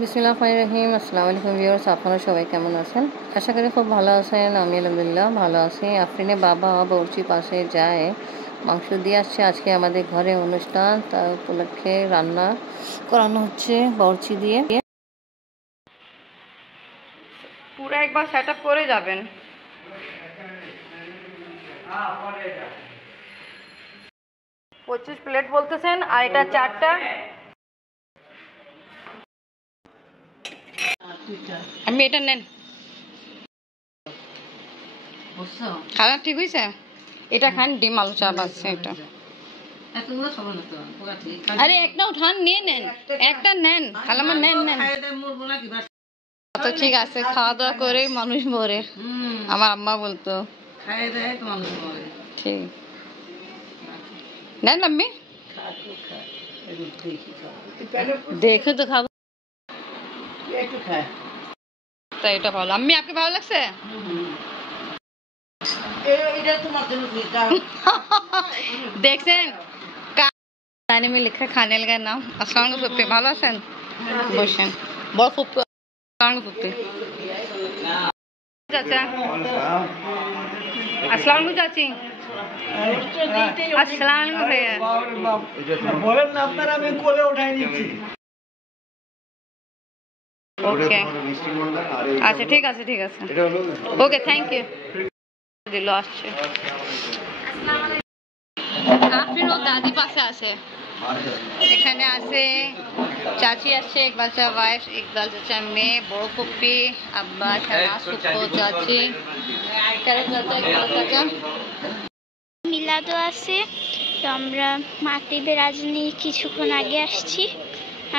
বিসমিল্লাহির রহমানির রহিম। আসসালামু আলাইকুম ভিউয়ার্স, আপনারা সবাই কেমন আছেন? আশা করি খুব ভালো আছেন। আমি আলহামদুলিল্লাহ ভালো আছি। আফরিনের বাবা বাবুর্চির পাশে যায় মাংস দিয়ে আসছে। আজকে আমাদের ঘরে অনুষ্ঠান, তার উপলক্ষে রান্না করানো হচ্ছে বাবুর্চি দিয়ে। পুরো একবার সেট আপ করে যাবেন। 25 প্লেট বলতেছেন, আর এটা 4টা। আমি এটা নেন, খাওয়া ঠিক হয়েছে? এটা খান, ডিম আলু চাপ আছে এটা। আরে একটা উঠান, নিয়ে নেন, একটা নেন, খালামা নেন নেন। তো ঠিক আছে, খাওয়া দাওয়া করে মানুষ মরে, আমার আম্মা বলতো। ঠিক নেন আম্মি, দেখো তো খাবো। তাই এটা ভালো। আম্মি আপনি ভালো লাগছে? দেখছেন কানে में लिखा खाने लगा नाम। अस्सलाम वालेकुम फुप्पी, ভালো আছেন? বসেন। বড় ফুপ্পি, अस्सलाम वालेकुम फुप्पी। চাচা अस्सलाम वालेकुम चाची। अस्सलाम वालेकुम ভাইয়া। বলেন না আপনারা, আমি কোলে উঠাই নিচ্ছি। ওকে আচ্ছা, ঠিক আছে ঠিক আছে, ওকে থ্যাংক ইউ। দিল আসছে। আপনারও দাদি পাশে আছে, এখানে আছে চাচি আছে, ইকবাল চাচা ওয়াইফ, ইকবাল চাচা মেয়ে, বড় ফুপ্পি, আব্বা, শাহনাজ ফুপ্পো, চাচি, মিলাদও আছে। তো আমরা মাগরিবের আজানে কিছুক্ষণ আগে আসছি,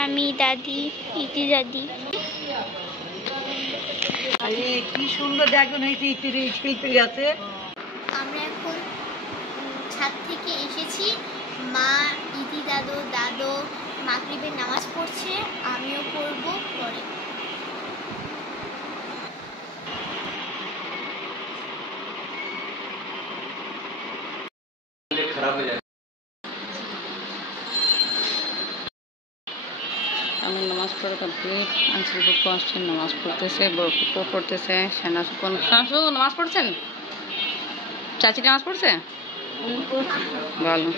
আমি, দাদি, ইতি দাদি। কি সুন্দর দেখুন, এই শিল্পী আছে। আমরা এখন ছাদ থেকে এসেছি, মা, ইতি দাদু, দাদু মাগরিবের নামাজ পড়ছে, আমিও পড়ব পরে। আমি নামাজ পড়া কমপ্লিট। আনসার ফুপ্পো আসছেন, নামাজ পড়তেছে, বড় ফুপ্পো পড়তেছে, শাহনাজ ফুপ্পো নামাজ পড়ছেন, চাচি নামাজ পড়ছে, ভালো।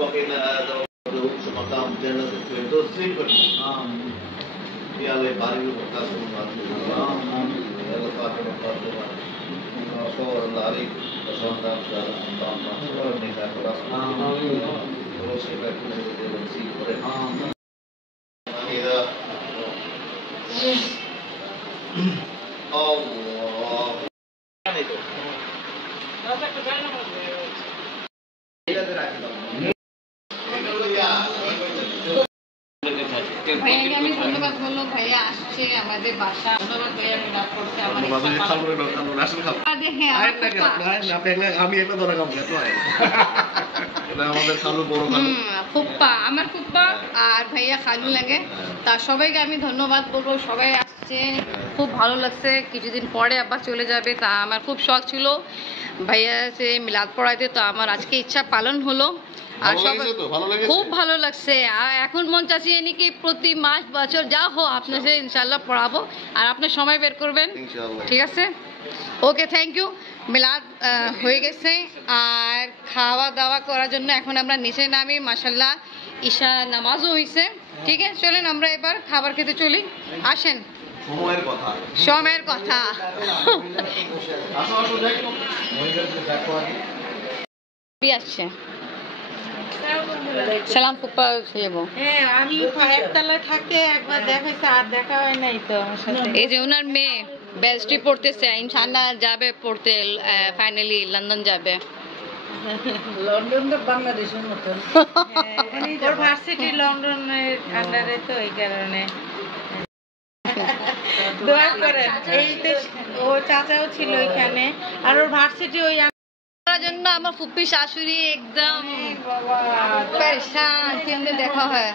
وقنا آدم مقام جنة الفردوس يا الله بارك وبركاته صور الله عليك وسلام ভাইয়াকে আমি ধন্যবাদ বললো, ভাইয়া আসছে আমাদের বাসা। ধন্যবাদ ভাইয়া, মিলাদ করছে আমার। ফুপ্পা, আমার ফুপ্পা আর ভাইয়া খালু লাগে, তা সবাইকে আমি ধন্যবাদ বলবো। সবাই আসছে, খুব ভালো লাগছে। কিছুদিন পরে আবার চলে যাবে, তা আমার খুব শখ ছিল ভাইয়া সে মিলাদ পড়াইতে, তো আমার আজকে ইচ্ছা পালন হলো। আর সবাই খুব ভালো লাগছে। আর এখন মন চাচ্ছি নাকি প্রতি মাস বছর যা হো আপনার সাথে ইনশাল্লাহ পড়াবো, আর আপনার সময় বের করবেন, ঠিক আছে? ওকে, থ্যাংক ইউ। মিলাদ হয়ে গেছে, আর খাওয়া দাওয়া করার জন্য এখন আমরা নিচে নামি। মাশাল্লাহ ঈশা নামাজও হয়েছে। ঠিক আছে, চলেন আমরা এবার খাবার খেতে চলি। আসেন, সময়ের কথা। আসছে সালাম ফুপ্পা, হ্যাঁ আমি একতলায় থাকে, একবার দেখাইছে, আর দেখা হয় নাই তো আমার সাথে। এই যে ওনার মেয়ে বেস্টি পড়তেছে, ইনশাআল্লাহ যাবে পড়তে, ফাইনালি লন্ডন যাবে। লন্ডন তো বাংলাদেশের মতো। ওর ভার্সিটি লন্ডনের আন্ডারে, তো এই কারণে দোয়া করেন। এই তো ও চাচাও ছিল এখানে, আর ওর ভার্সিটি ওই করার জন্য আমার ফুপ্পি শাশুড়ি একদম পরেশান, কেমনে দেখা হয়।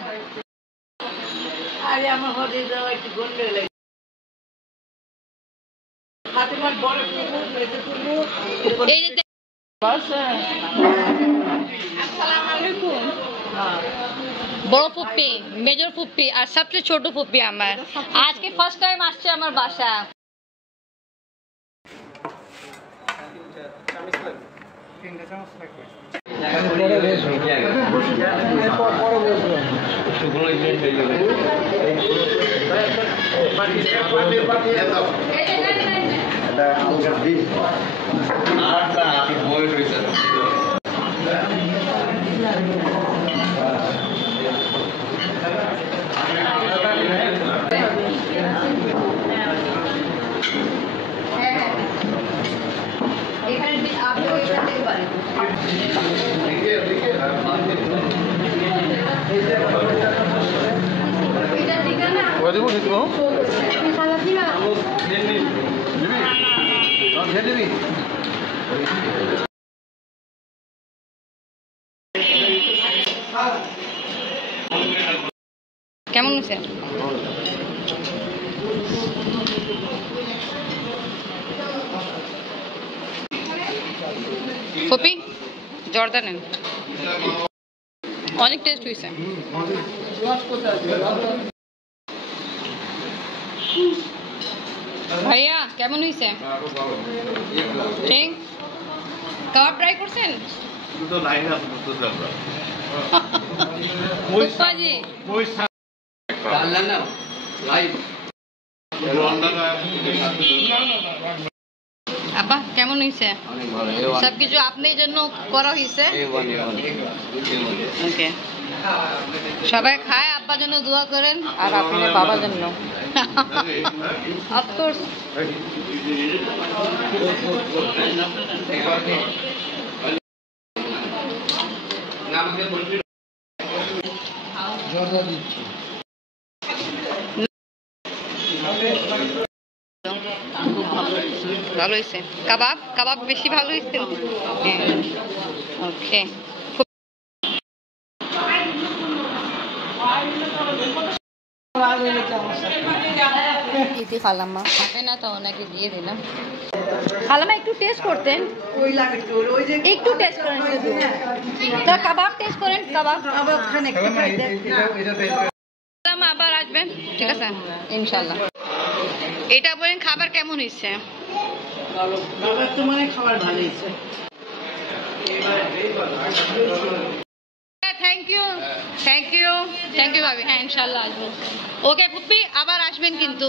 আরে আমার হদে যাওয়া একটু গন্ডে লাগে। ফাতেমার বড় ফুফু হয়েছে, ফুফু এই যে আসসালামু আলাইকুম। বড় ফুপ্পি, মেজর ফুপ্পি আর সবচেয়ে ছোট ফুপ্পি আমার আজকে ফার্স্ট টাইম আসছে আমার বাসা। কেমন হয়েছে? ফুপি জর্দা নেন, অনেক টেস্ট হয়েছে। ভাইয়া কেমন হয়েছে? ঠিক কাবাব ট্রাই করছেন? পুষ্পাজি আব্বা কেমন হয়েছে? সবকিছু আপনার জন্য করা হয়েছে। ওকে, সবাই খায়, আব্বার জন্য দোয়া করেন আর আপনার বাবার জন্য। অফকোর্স। ভালো হয়েছে। কাবাব কাবাব বেশি ভালো হয়েছে। ওকে, খালাম্মা থাকে না তো ওনাকে দিয়ে দিলাম। খালাম্মা একটু টেস্ট করতেন, একটু টেস্ট করেন শুধু। তো কাবাব টেস্ট করেন, কাবাব খালাম্মা আবার আসবেন, ঠিক আছে ইনশাল্লাহ। এটা বলেন খাবার কেমন হয়েছে? খাবার ভালো হয়েছে। Thank you thank you thank you ভাবি। হ্যাঁ ইনশাল্লাহ আসবো। ওকে ফুপ্পি আবার আসবেন কিন্তু,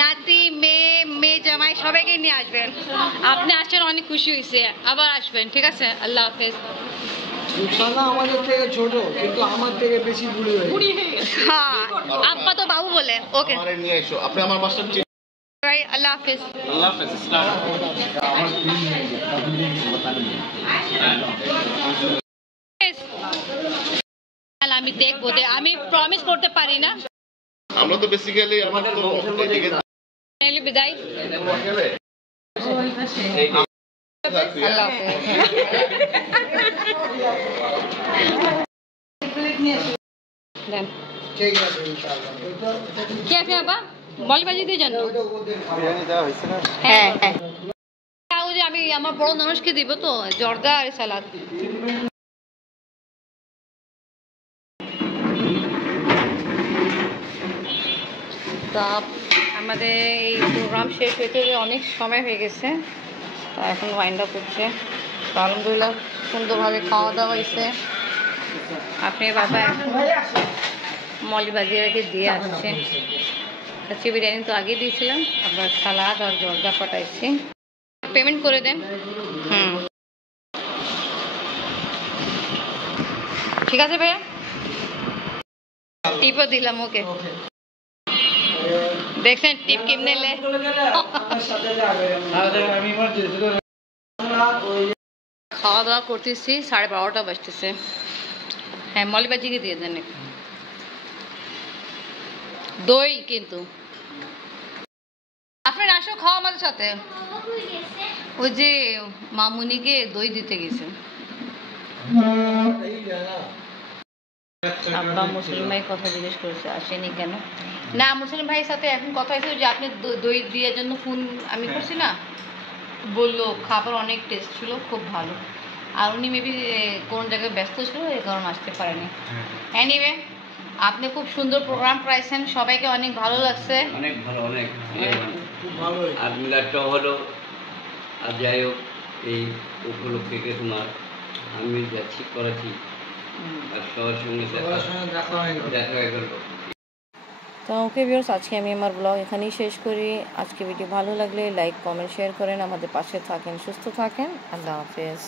নাতি মেয়ে মেয়ে জামাই সবাইকে নিয়ে আসবেন। আপনি আসছেন অনেক খুশি হয়েছে, আবার আসবেন, ঠিক আছে? আল্লাহ হাফেজ। আমাদের থেকে ছোট কিন্তু আমার থেকে বেশি বুড়ি হয়ে গেছে। হ্যাঁ আব্বা তো বাবু বলে। ওকে নিয়ে এসো, আপনি আমার বাসা ভাই, আল্লাহ হাফেজ। আমি দেখবো, আমি প্রমিস করতে পারি না। আমরা তো বেসিক্যালি আমার তো এদিকে বিদায়, আল্লাহ ঠিক আছে ইনশাআল্লাহ। কি আছে আব্বা? বল বাজি দিয়ে জানো। বিরিয়ানি দেওয়া হয়েছে না? হ্যাঁ হ্যাঁ, ওই যে আমি আমার বড় মানুষকে দিব তো, জর্দা আর সালাদ। তা আমাদের এই প্রোগ্রাম শেষ হতে অনেক সময় হয়ে গেছে, তা এখন ওয়াইন্ড আপ হচ্ছে। তো আলহামদুলিল্লাহ সুন্দরভাবে খাওয়া দাওয়া হয়েছে। আপনি বাবা মলি বাজিয়ে রেখে দিয়ে আসছে। কাচ্চি বিরিয়ানি তো আগে দিয়েছিলাম, আবার সালাদ আর জর্দা পাঠাইছি। পেমেন্ট করে দেন। ঠিক আছে ভাইয়া, টিপও দিলাম। ওকে, দেখছেন টিপ কেমনে লে। খাওয়া দাওয়া করতেছি, 12:30টা বাজতেছে। হ্যাঁ, মলিবাজিকে দিয়ে দেন একটু। দই কিন্তু আপনার আসো, খাও আমাদের সাথে। ওই যে মামুনিকে দই দিতে গেছে। আব্বা মুসলিম ভাই কথা জিজ্ঞেস করেছে আসেনি কেন। না, মুসলিম ভাইয়ের সাথে এখন কথা হয়েছে যে আপনি দই দেওয়ার জন্য ফোন আমি করছি না, বললো খাবার অনেক টেস্ট ছিল, খুব ভালো। আর উনি মেবি কোন জায়গায় ব্যস্ত ছিল, এই কারণে আসতে পারেনি। এনিওয়ে, আপনি খুব সুন্দর প্রোগ্রাম করাইছেন, সবাইকে অনেক ভালো লাগছে। অনেক ভালো, অনেক খুব ভালো আর মিলাদটাও হলো। আর যাই হোক, এই উপলক্ষে তোমার আমি যাচ্ছি করাচ্ছি, আর সবার সঙ্গে সবার সঙ্গে দেখা হয়নি। দেখা হয়ে গেল। তো ওকে ভিউয়ার্স, আজকে আমি আমার ব্লগ এখানেই শেষ করি। আজকে ভিডিও ভালো লাগলে লাইক, কমেন্ট, শেয়ার করেন, আমাদের পাশে থাকেন, সুস্থ থাকেন। আল্লাহ হাফেজ।